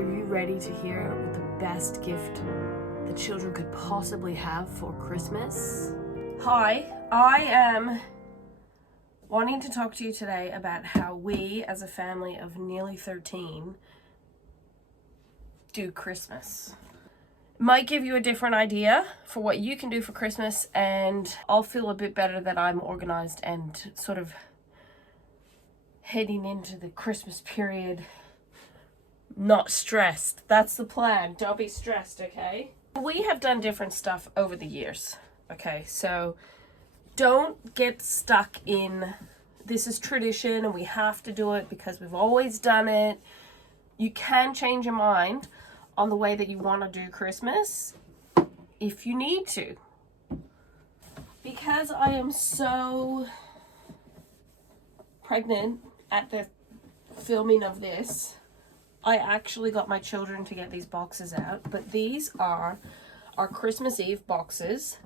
Are you ready to hear what the best gift the children could possibly have for Christmas? Hi, I am wanting to talk to you today about how we, as a family of nearly 13, do Christmas. It might give you a different idea for what you can do for Christmas, and I'll feel a bit better that I'm organized and sort of heading into the Christmas period not stressed. That's the plan. Don't be stressed, okay? We have done different stuff over the years, okay? So don't get stuck in this is tradition and we have to do it because we've always done it. You can change your mind on the way that you want to do Christmas if you need to. Because I am so pregnant at the filming of this, I actually got my children to get these boxes out, but these are our Christmas Eve boxes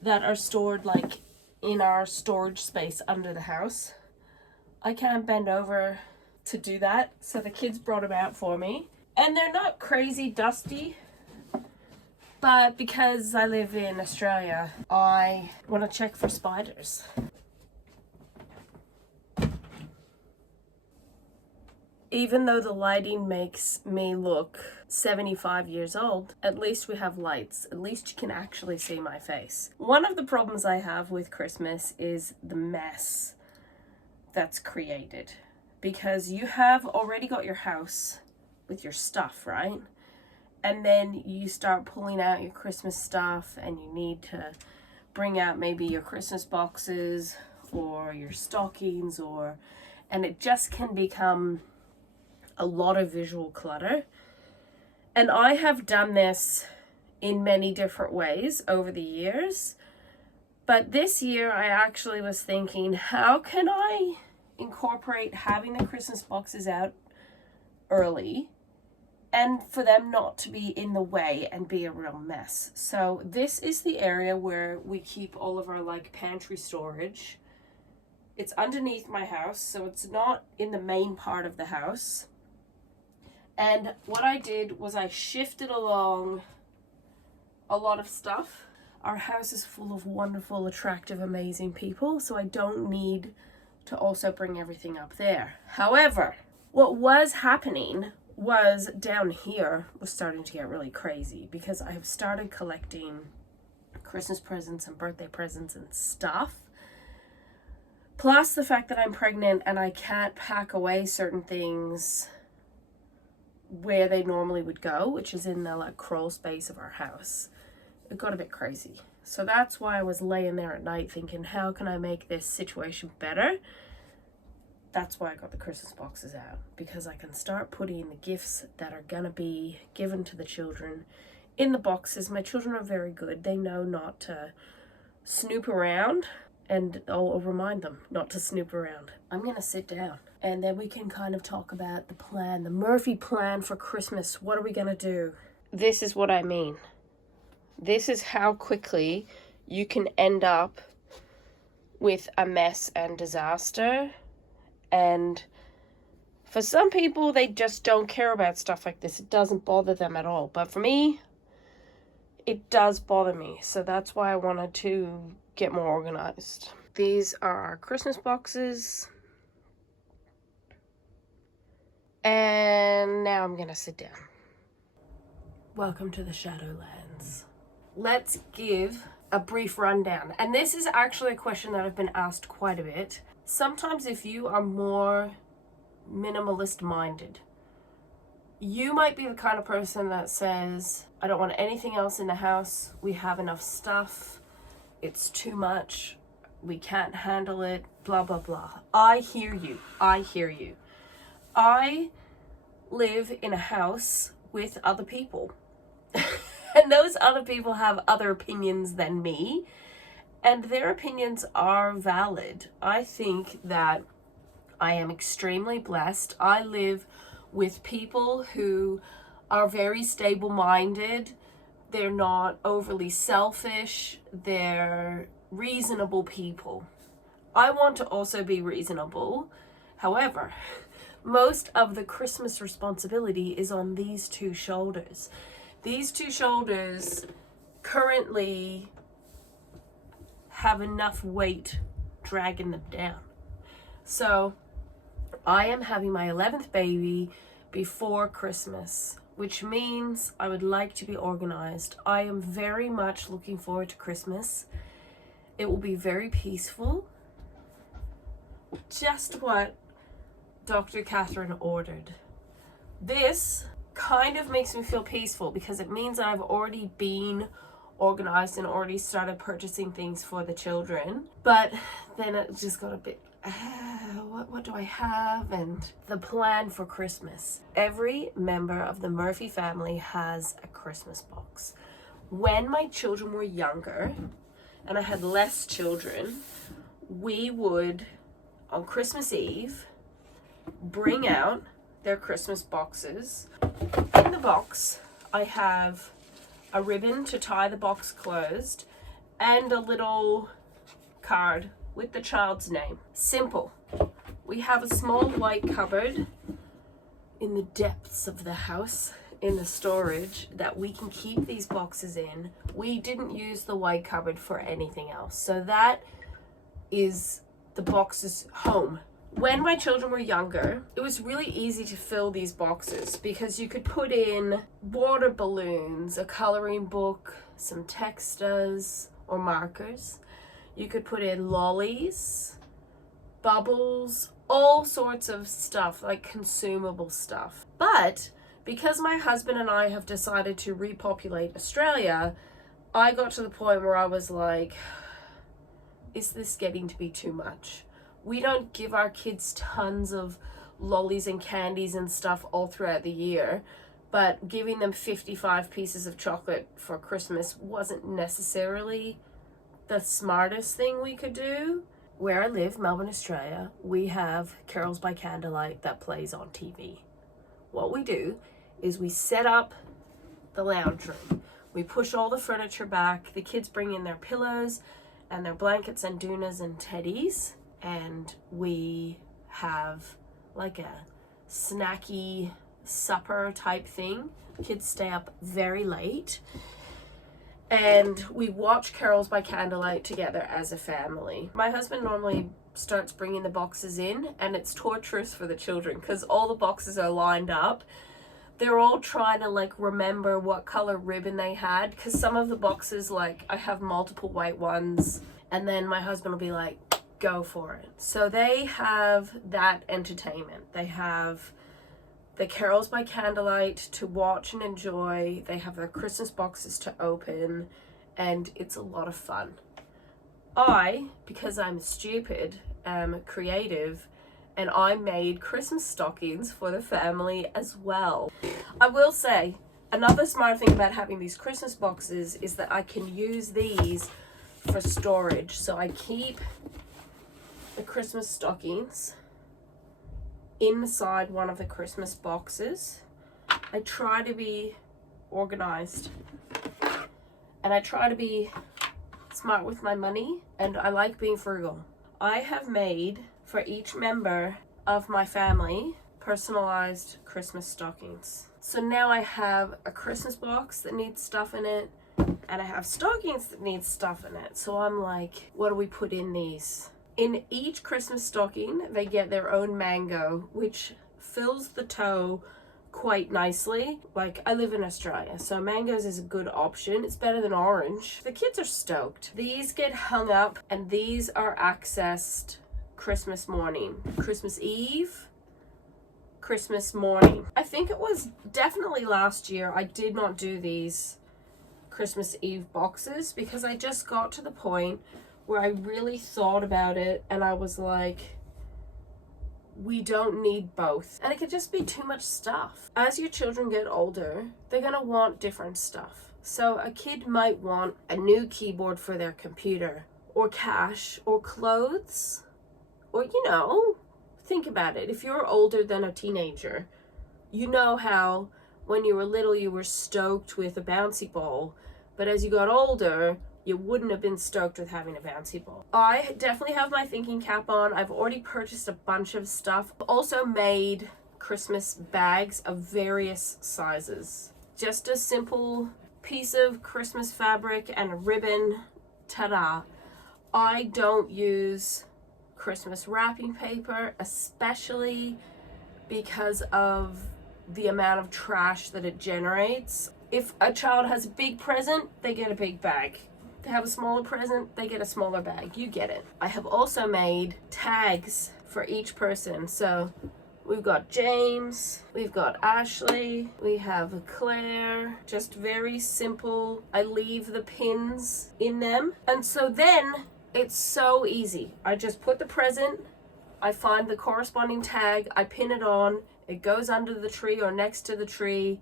that are stored like in our storage space under the house. I can't bend over to do that, so the kids brought them out for me. And they're not crazy dusty, but because I live in Australia, I want to check for spiders. Even though the lighting makes me look 75 years old, at least we have lights. At least you can actually see my face. One of the problems I have with Christmas is the mess that's created. Because you have already got your house with your stuff, right? And then you start pulling out your Christmas stuff and you need to bring out maybe your Christmas boxes or your stockings, and it just can become a lot of visual clutter. And I have done this in many different ways over the years, but this year I actually was thinking, how can I incorporate having the Christmas boxes out early and for them not to be in the way and be a real mess? So this is the area where we keep all of our like pantry storage. It's underneath my house, so it's not in the main part of the house. And what I did was I shifted along a lot of stuff. Our house is full of wonderful, attractive, amazing people, so I don't need to also bring everything up there. However, what was happening was down here was starting to get really crazy because I have started collecting Christmas presents and birthday presents and stuff. Plus the fact that I'm pregnant and I can't pack away certain things where they normally would go, which is in the like crawl space of our house. It got a bit crazy. So that's why I was laying there at night thinking, how can I make this situation better? That's why I got the Christmas boxes out, because I can start putting the gifts that are gonna be given to the children in the boxes. My children are very good. They know not to snoop around, and I'll remind them not to snoop around. I'm gonna sit down and then we can kind of talk about the plan, the Murphy plan for Christmas. What are we gonna do? This is what I mean. This is how quickly you can end up with a mess and disaster. And for some people, they just don't care about stuff like this. It doesn't bother them at all. But for me, it does bother me. So that's why I wanted to get more organized. These are our Christmas boxes. And now I'm gonna sit down. Welcome to the Shadowlands. Let's give a brief rundown. And this is actually a question that I've been asked quite a bit. Sometimes if you are more minimalist minded, you might be the kind of person that says, I don't want anything else in the house. We have enough stuff. It's too much. We can't handle it. Blah, blah, blah. I hear you. I hear you. I live in a house with other people. And those other people have other opinions than me. And their opinions are valid. I think that I am extremely blessed. I live with people who are very stable-minded. They're not overly selfish. They're reasonable people. I want to also be reasonable. However, most of the Christmas responsibility is on these two shoulders. These two shoulders currently have enough weight dragging them down. So I am having my 11th baby before Christmas, which means I would like to be organized. I am very much looking forward to Christmas. It will be very peaceful. Just what Dr. Katherine ordered. This kind of makes me feel peaceful because it means that I've already been organized and already started purchasing things for the children. But then it just got a bit, what do I have? And the plan for Christmas. Every member of the Murphy family has a Christmas box. When my children were younger and I had less children, we would, on Christmas Eve, bring out their Christmas boxes. In the box, I have a ribbon to tie the box closed and a little card with the child's name. Simple. We have a small white cupboard in the depths of the house in the storage that we can keep these boxes in. We didn't use the white cupboard for anything else. So that is the box's home. When my children were younger, it was really easy to fill these boxes because you could put in water balloons, a coloring book, some textas or markers. You could put in lollies, bubbles, all sorts of stuff, like consumable stuff. But because my husband and I have decided to repopulate Australia, I got to the point where I was like, is this getting to be too much? We don't give our kids tons of lollies and candies and stuff all throughout the year, but giving them 55 pieces of chocolate for Christmas wasn't necessarily the smartest thing we could do. Where I live, Melbourne, Australia, we have Carols by Candlelight that plays on TV. What we do is we set up the lounge room. We push all the furniture back. The kids bring in their pillows and their blankets and doonas and teddies. And we have like a snacky supper type thing. Kids stay up very late. And we watch Carols by Candlelight together as a family. My husband normally starts bringing the boxes in, and it's torturous for the children because all the boxes are lined up. They're all trying to like remember what color ribbon they had, because some of the boxes, like I have multiple white ones, and then my husband will be like, go for it. So they have that entertainment. They have the Carols by Candlelight to watch and enjoy. They have their Christmas boxes to open, and it's a lot of fun. I, because I'm stupid, am creative, and I made Christmas stockings for the family as well. I will say, another smart thing about having these Christmas boxes is that I can use these for storage. So I keep the Christmas stockings inside one of the Christmas boxes. I try to be organized and I try to be smart with my money, and I like being frugal. I have made for each member of my family personalized Christmas stockings. So now I have a Christmas box that needs stuff in it, and I have stockings that need stuff in it. So I'm like, what do we put in these? In each Christmas stocking, they get their own mango, which fills the toe quite nicely. Like, I live in Australia, so mangoes is a good option. It's better than orange. The kids are stoked. These get hung up, and these are accessed Christmas morning, Christmas Eve, Christmas morning. I think it was definitely last year I did not do these Christmas Eve boxes because I just got to the point where I really thought about it and I was like, we don't need both. And it could just be too much stuff. As your children get older, they're gonna want different stuff. So a kid might want a new keyboard for their computer, or cash, or clothes, or, you know, think about it. If you're older than a teenager, you know how when you were little you were stoked with a bouncy ball, but as you got older, you wouldn't have been stoked with having a bouncy ball. I definitely have my thinking cap on. I've already purchased a bunch of stuff. I've also made Christmas bags of various sizes. Just a simple piece of Christmas fabric and a ribbon. Ta-da! I don't use Christmas wrapping paper, especially because of the amount of trash that it generates. If a child has a big present, they get a big bag. They have a smaller present, they get a smaller bag. You get it. I have also made tags for each person. So we've got James, we've got Ashley, we have Claire, just very simple. I leave the pins in them. And so then it's so easy. I just put the present, I find the corresponding tag, I pin it on, it goes under the tree or next to the tree.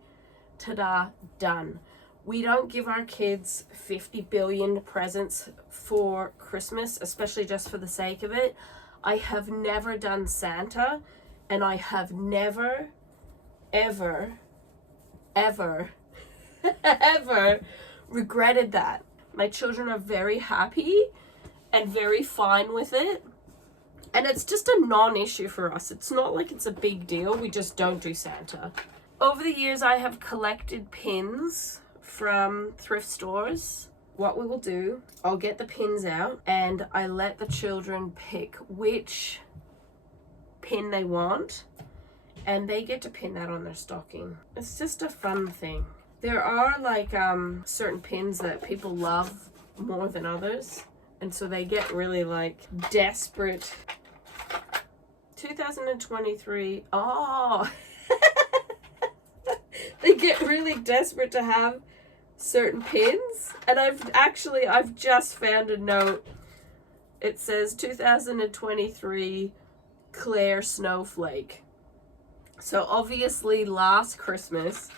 Ta-da, done. We don't give our kids 50 billion presents for Christmas, especially just for the sake of it. I have never done Santa, and I have never, ever, ever, ever regretted that. My children are very happy and very fine with it. And it's just a non-issue for us. It's not like it's a big deal. We just don't do Santa. Over the years, I have collected pins from thrift stores. What we will do, I'll get the pins out and I let the children pick which pin they want, and they get to pin that on their stocking. It's just a fun thing. There are like certain pins that people love more than others, and so they get really like desperate. 2023. Oh. They get really desperate to have certain pins, and I've just found a note. It says 2023 Claire Snowflake. So obviously last Christmas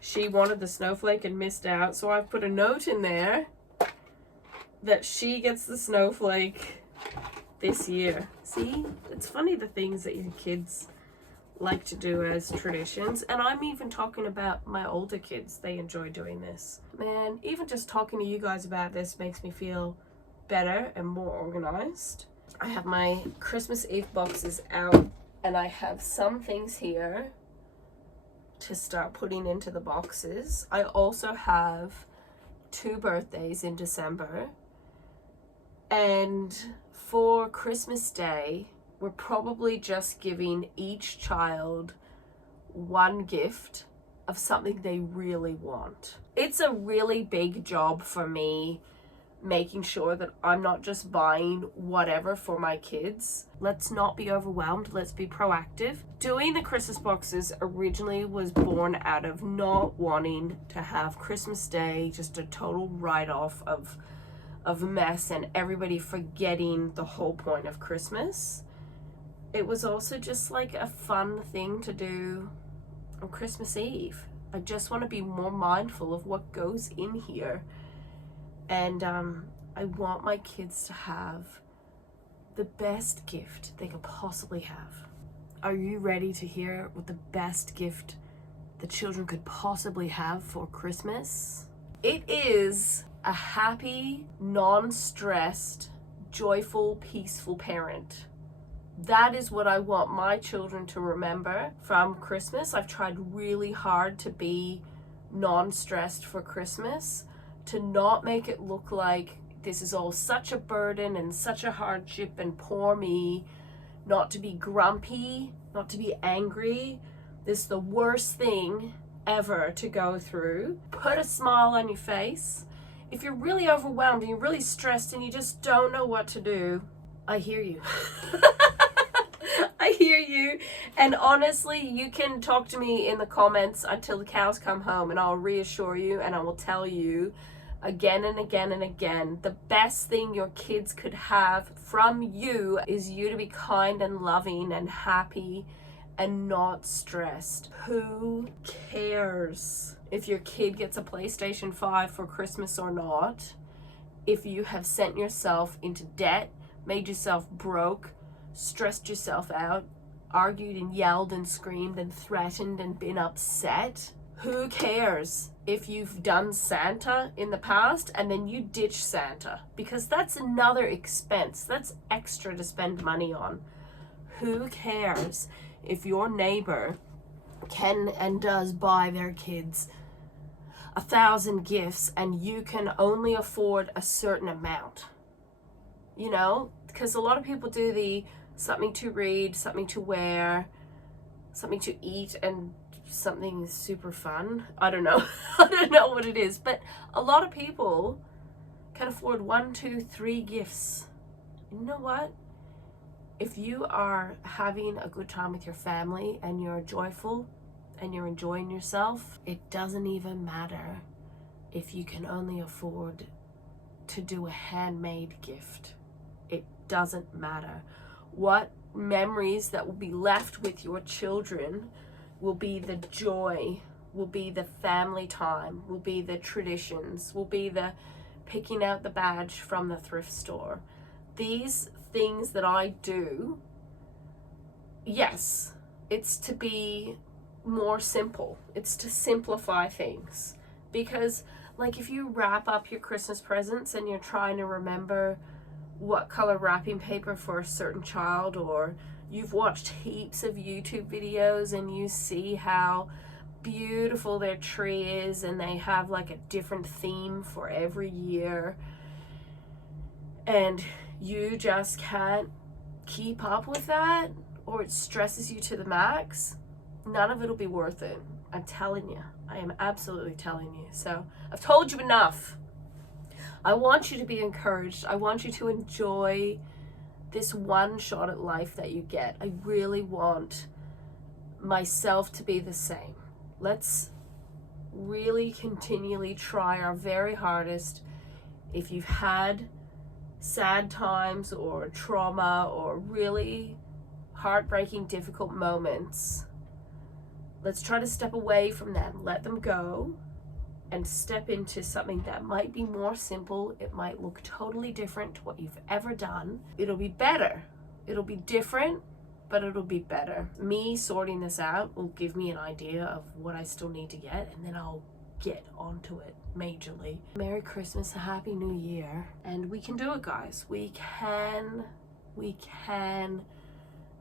she wanted the snowflake and missed out, so I've put a note in there that she gets the snowflake this year. See, it's funny the things that your kids like to do as traditions. And I'm even talking about my older kids. They enjoy doing this. Man, even just talking to you guys about this makes me feel better and more organized. I have my Christmas Eve boxes out, and I have some things here to start putting into the boxes. I also have 2 birthdays in December, and for Christmas Day we're probably just giving each child one gift of something they really want. It's a really big job for me making sure that I'm not just buying whatever for my kids. Let's not be overwhelmed. Let's be proactive. Doing the Christmas boxes originally was born out of not wanting to have Christmas Day just a total write-off of mess and everybody forgetting the whole point of Christmas. It was also just like a fun thing to do on Christmas Eve. I just want to be more mindful of what goes in here. And I want my kids to have the best gift they could possibly have. Are you ready to hear what the best gift the children could possibly have for Christmas? It is a happy, non-stressed, joyful, peaceful parent. That is what I want my children to remember from Christmas. I've tried really hard to be non-stressed for Christmas, to not make it look like this is all such a burden and such a hardship and poor me, not to be grumpy, not to be angry. This is the worst thing ever to go through. Put a smile on your face. If you're really overwhelmed and you're really stressed and you just don't know what to do, I hear you. I hear you. And honestly, you can talk to me in the comments until the cows come home, and I'll reassure you and I will tell you again and again and again, the best thing your kids could have from you is you to be kind and loving and happy and not stressed. Who cares if your kid gets a PlayStation 5 for Christmas or not? If you have sent yourself into debt, made yourself broke, stressed yourself out, argued and yelled and screamed and threatened and been upset, who cares if you've done Santa in the past and then you ditch Santa? Because that's another expense. That's extra to spend money on. Who cares if your neighbor can and does buy their kids 1,000 gifts and you can only afford a certain amount. You know, because a lot of people do the something to read, something to wear, something to eat, and something super fun. I don't know. I don't know what it is, but a lot of people can afford 1, 2, 3 gifts. You know what? If you are having a good time with your family and you're joyful and you're enjoying yourself, it doesn't even matter if you can only afford to do a handmade gift. It doesn't matter. What memories that will be left with your children will be the joy, will be the family time, will be the traditions, will be the picking out the badge from the thrift store. These things that I do, yes, it's to be more simple. It's to simplify things. Because like if you wrap up your Christmas presents and you're trying to remember what color wrapping paper for a certain child, or you've watched heaps of YouTube videos and you see how beautiful their tree is and they have like a different theme for every year, and you just can't keep up with that, or it stresses you to the max, none of it'll be worth it. I'm telling you. I am absolutely telling you. So I've told you enough. I want you to be encouraged. I want you to enjoy this one shot at life that you get. I really want myself to be the same. Let's really continually try our very hardest. If you've had sad times or trauma or really heartbreaking, difficult moments, let's try to step away from them, let them go, and step into something that might be more simple. It might look totally different to what you've ever done. It'll be better. It'll be different, but it'll be better. Me sorting this out will give me an idea of what I still need to get, and then I'll get onto it majorly. Merry Christmas, a Happy New Year, and we can do it, guys. We can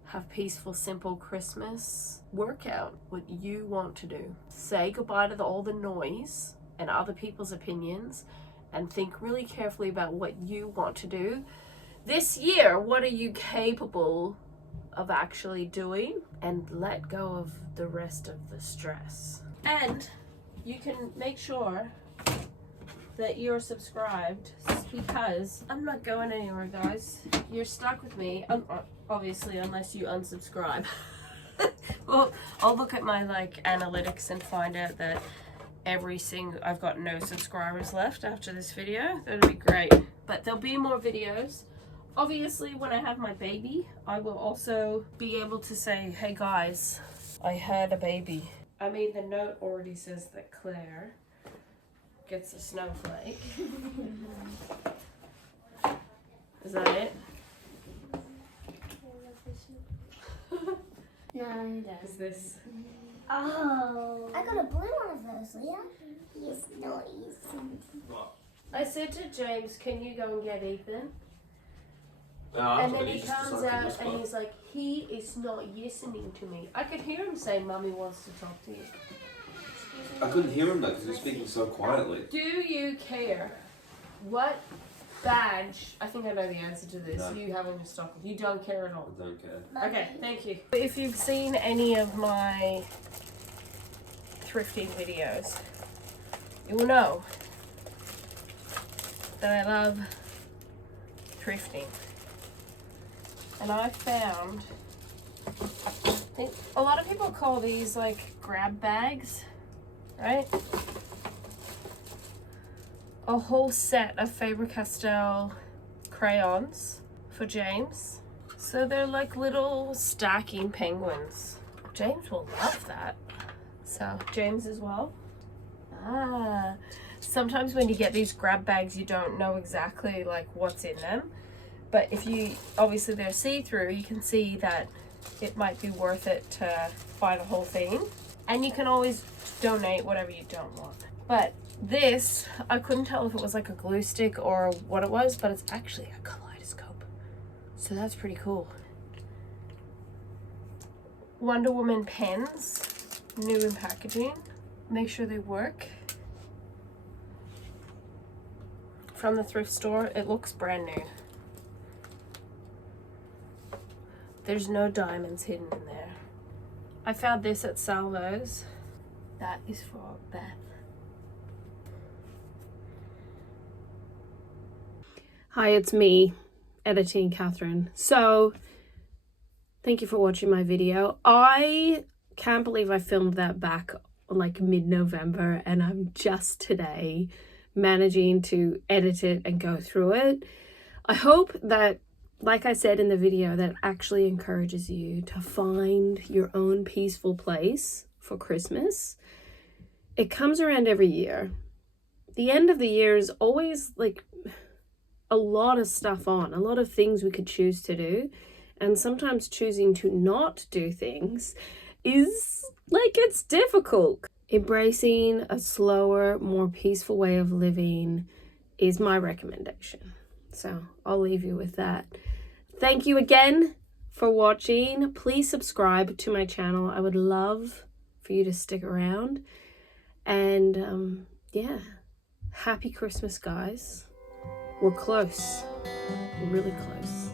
have peaceful, simple Christmas. Work out what you want to do. Say goodbye to all the noise and other people's opinions, and think really carefully about what you want to do this year. What are you capable of actually doing? And let go of the rest of the stress. And you can make sure that you're subscribed, because I'm not going anywhere, guys. You're stuck with me, obviously, unless you unsubscribe. Well, I'll look at my analytics and find out that I've got no subscribers left after this video. That'd be great. But there'll be more videos. Obviously, when I have my baby, I will also be able to say, hey guys, I had a baby. I mean, the note already says that Claire gets a snowflake. Is that it? No. Is this? Oh. I got a blue one of those, Leah. Yes, no, What? I said to James, can you go and get Ethan? No, and then he comes out and he's like, he is not listening to me. I could hear him say, Mummy wants to talk to you. I couldn't hear him though because he was speaking so quietly. Do you care what badge, I think I know the answer to this, No. you have on your stocking? You don't care at all? I don't care. Okay, thank you. If you've seen any of my thrifting videos, you will know that I love thrifting. And I found, I think a lot of people call these grab bags, right? A whole set of Faber-Castell crayons for James. So they're like little stacking penguins. James will love that. So James as well. Sometimes when you get these grab bags, you don't know exactly what's in them. But if you, obviously they're see-through, you can see that it might be worth it to buy the whole thing. And you can always donate whatever you don't want. But this, I couldn't tell if it was like a glue stick or what it was, but it's actually a kaleidoscope. So that's pretty cool. Wonder Woman pens. new in packaging. Make sure they work. From the thrift store, it looks brand new. There's no diamonds hidden in there. I found this at Salvo's. That is for Beth. Hi, it's me, editing Katherine. So, thank you for watching my video. I can't believe I filmed that back like mid-November, and I'm just today managing to edit it and go through it. I hope that, like I said in the video, that actually encourages you to find your own peaceful place for Christmas. It comes around every year. The end of the year is always like a lot of stuff on, a lot of things we could choose to do. And sometimes choosing to not do things is like, it's difficult. Embracing a slower, more peaceful way of living is my recommendation. So I'll leave you with that. Thank you again for watching. Please subscribe to my channel. I would love for you to stick around. And yeah, happy Christmas, guys. We're close. We're really close.